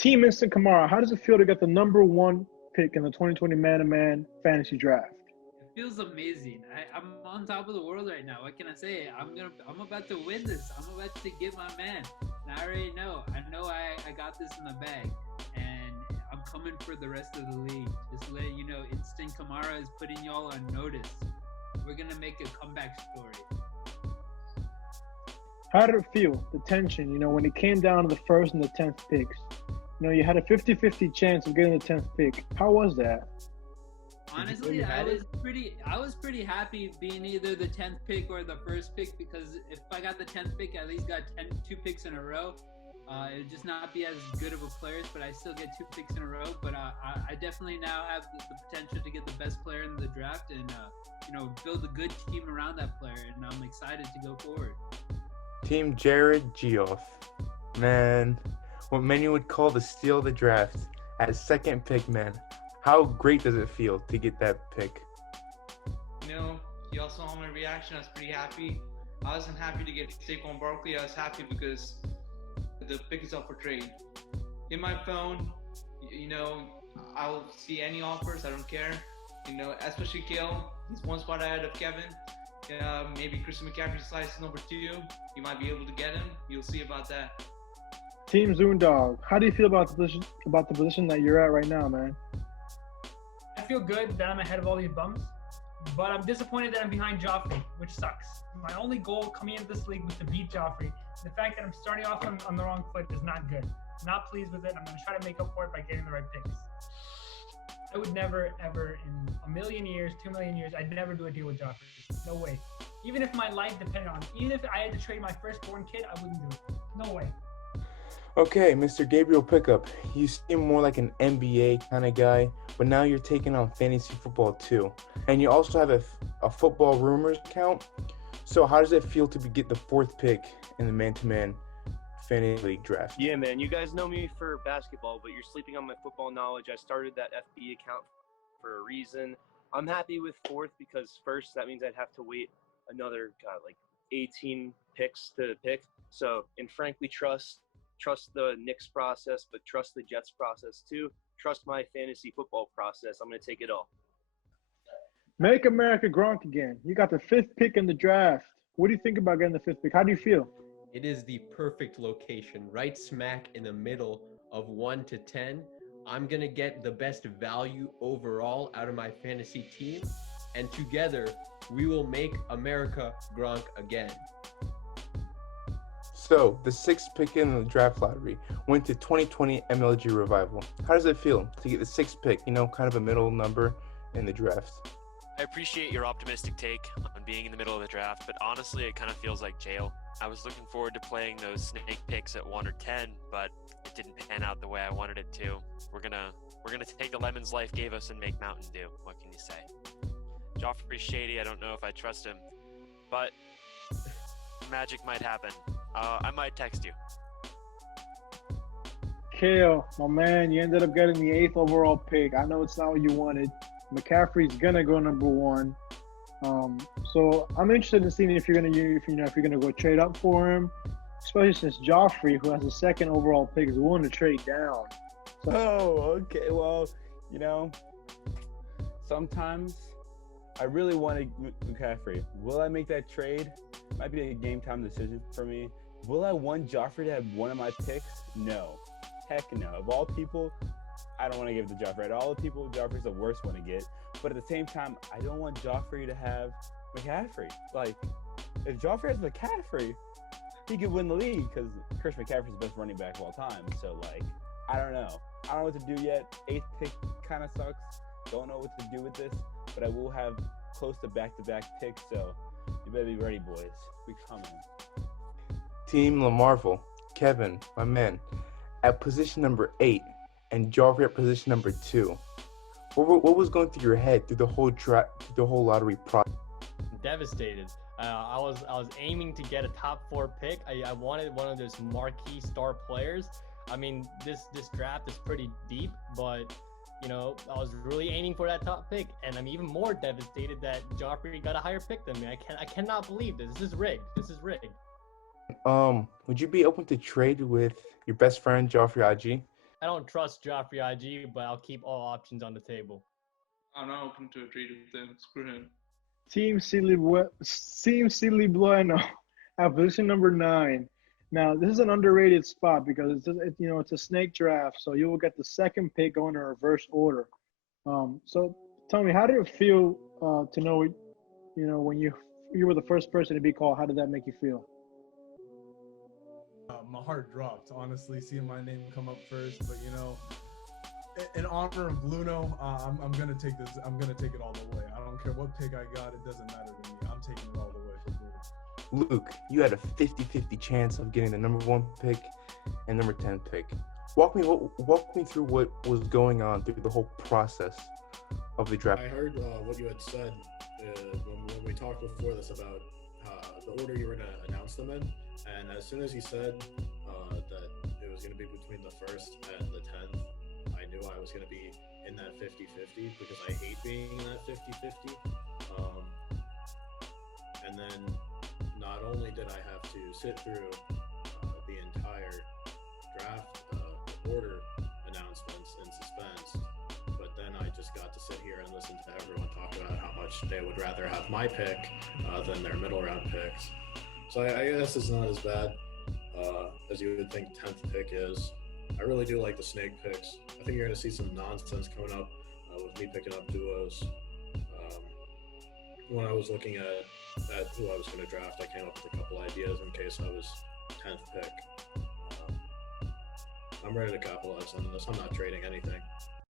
Team Instant Kamara, how does it feel to get the number one pick in the 2020 Man-to-Man Fantasy Draft? It feels amazing. I'm on top of the world right now. What can I say? I'm about to win this. I'm about to get my man. And I already know. I know I got this in the bag. And I'm coming for the rest of the league. Just letting you know, Instant Kamara is putting y'all on notice. We're gonna make a comeback story. How did it feel, the tension, when it came down to the first and the 10th picks? You had a 50-50 chance of getting the 10th pick. How was that? Honestly, I was pretty happy being either the 10th pick or the first pick, because if I got the 10th pick, I at least got two picks in a row. It would just not be as good of a players, but I still get 2 picks in a row. But I definitely now have the potential to get the best player in the draft and build a good team around that player. And I'm excited to go forward. Team Jared Geoff. Man, what many would call the steal of the draft. At second pick, man. How great does it feel to get that pick? You all saw my reaction. I was pretty happy. I wasn't happy to get Saquon Barkley. I was happy because the pick is up for trade. In my phone, I'll see any offers. I don't care. Especially Kale. He's one spot ahead of Kevin. Maybe Christian McCaffrey slides number 2. You might be able to get him. You'll see about that. Team Zoondog, how do you feel about the position that you're at right now, man? I feel good that I'm ahead of all these bums, but I'm disappointed that I'm behind Geoffrey, which sucks. My only goal coming into this league was to beat Geoffrey. The fact that I'm starting off on the wrong foot is not good. I'm not pleased with it. I'm going to try to make up for it by getting the right picks. I would never, ever, in a million years, 2 million years, I'd never do a deal with Geoffrey. No way. Even if my life depended on it. Even if I had to trade my firstborn kid, I wouldn't do it. No way. Okay, Mr. Gabriel Pickup, you seem more like an NBA kind of guy, but now you're taking on fantasy football too. And you also have a football rumors account. So how does it feel to get the 4th pick in the man-to-man fantasy league draft? Yeah, man, you guys know me for basketball, but you're sleeping on my football knowledge. I started that FB account for a reason. I'm happy with 4th because first, that means I'd have to wait another, 18 picks to pick. So, and frankly, trust the Knicks process, but trust the Jets process too. Trust my fantasy football process. I'm going to take it all. Make America Gronk again. You got the 5th pick in the draft. What do you think about getting the 5th pick? How do you feel? It is the perfect location, right smack in the middle of 1 to 10. I'm going to get the best value overall out of my fantasy team, and together we will make America Gronk again. So, the 6th pick in the draft lottery went to 2020 MLG Revival. How does it feel to get the 6th pick, kind of a middle number in the draft? I appreciate your optimistic take on being in the middle of the draft, but honestly, it kind of feels like jail. I was looking forward to playing those snake picks at 1 or 10, but it didn't pan out the way I wanted it to. We're gonna take the lemons life gave us and make Mountain Dew. What can you say? Geoffrey's shady. I don't know if I trust him, but magic might happen. I might text you. Kale, my man, you ended up getting the 8th overall pick. I know it's not what you wanted. McCaffrey's gonna go number 1. So I'm interested in seeing if you're gonna go trade up for him, especially since Geoffrey, who has the 2nd overall pick, is willing to trade down. So, okay. Well, sometimes I really want McCaffrey. Will I make that trade? Might be a game time decision for me. Will I want Geoffrey to have one of my picks? No. Heck no. Of all people, I don't want to give it to Geoffrey. Of all the people, Geoffrey's the worst one to get. But at the same time, I don't want Geoffrey to have McCaffrey. If Geoffrey has McCaffrey, he could win the league because Chris McCaffrey's the best running back of all time. So, I don't know. I don't know what to do yet. 8th pick kind of sucks. Don't know what to do with this. But I will have close to back-to-back picks, so you better be ready, boys. We coming. Team LaMarvel, Kevin, my man, at position number 8, and Geoffrey at position number 2. What was going through your head through the whole lottery process? Devastated. I was aiming to get a top 4 pick. I wanted one of those marquee star players. I mean, this draft is pretty deep, but I was really aiming for that top pick, and I'm even more devastated that Geoffrey got a higher pick than me. I cannot believe this. This is rigged. Would you be open to trade with your best friend Geoffrey Aji? I don't trust Geoffrey Aji, but I'll keep all options on the table. I'm not open to a trade with them. Screw him. Team Silly Bueno at position number 9. Now, this is an underrated spot because it's a snake draft, so you will get the second pick going in reverse order. So tell me, how did it feel to know, when you were the first person to be called? How did that make you feel? My heart dropped, honestly, seeing my name come up first. But in honor of Bluno, I'm gonna take this. I'm gonna take it all the way. I don't care what pick I got; it doesn't matter to me. I'm taking it all the way for Bluno. Luke, you had a 50-50 chance of getting the number 1 pick and number 10 pick. Walk me through what was going on through the whole process of the draft. I heard what you had said when we talked before this about the order you were going to announce them in. And as soon as you said that it was going to be between the first and the 10th, I knew I was going to be in that 50-50 because I hate being in that 50-50. And then not only did I have to sit through the entire draft order announcements in suspense, but then I just got to sit here and listen to everyone talk about how much they would rather have my pick than their middle round picks. So I guess it's not as bad as you would think 10th pick is. I really do like the snake picks. I think you're going to see some nonsense coming up with me picking up duos. When I was looking at who I was going to draft, I came up with a couple ideas in case I was 10th pick. I'm ready to capitalize on this. I'm not trading anything.